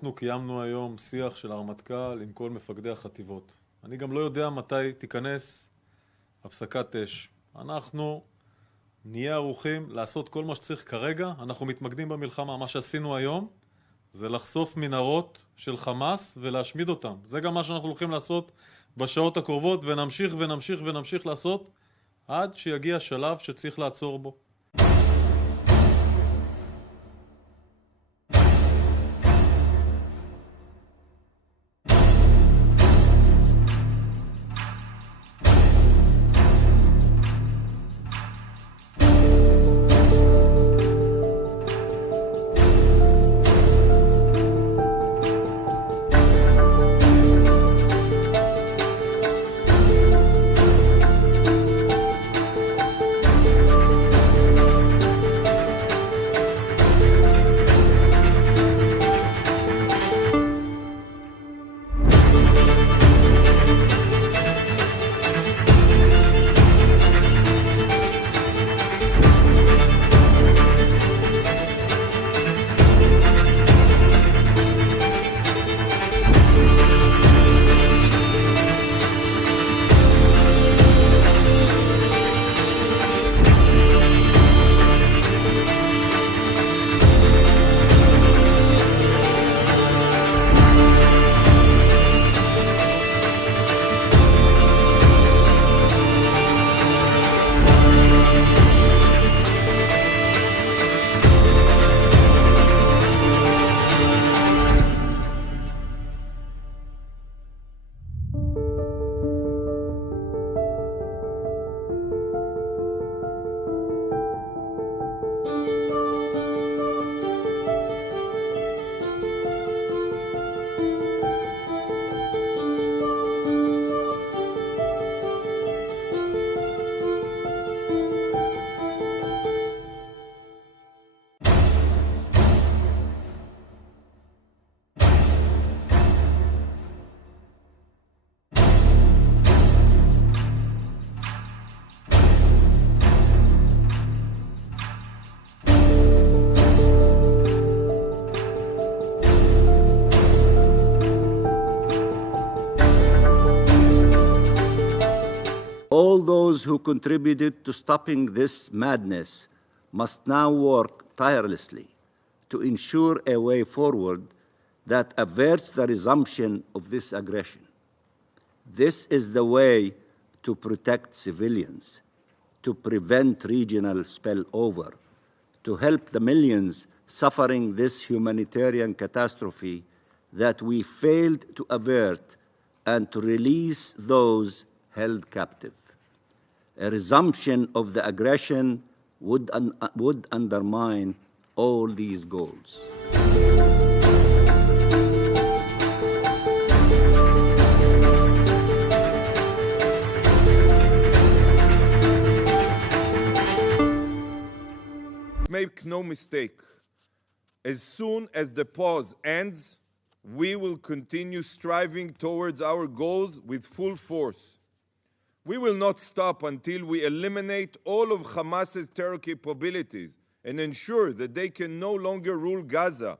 אנחנו קיימנו היום שיח של הרמטכ"ל עם כל מפקדי החטיבות. אני גם לא יודע מתי תיכנס הפסקת אש. אנחנו נהיה ערוכים לעשות כל מה שצריך כרגע. אנחנו מתמקדים במלחמה. מה שעשינו היום זה לחשוף מנהרות של חמאס ולהשמיד אותם. זה גם מה שאנחנו הולכים לעשות בשעות הקרובות, ונמשיך ונמשיך ונמשיך לעשות עד שיגיע שלב שצריך לעצור בו. All those who contributed to stopping this madness must now work tirelessly to ensure a way forward that averts the resumption of this aggression. This is the way to protect civilians, to prevent regional spillover, to help the millions suffering this humanitarian catastrophe that we failed to avert, and to release those held captive. A resumption of the aggression would undermine all these goals. Make no mistake, as soon as the pause ends, we will continue striving towards our goals with full force. We will not stop until we eliminate all of Hamas's terror capabilities and ensure that they can no longer rule Gaza.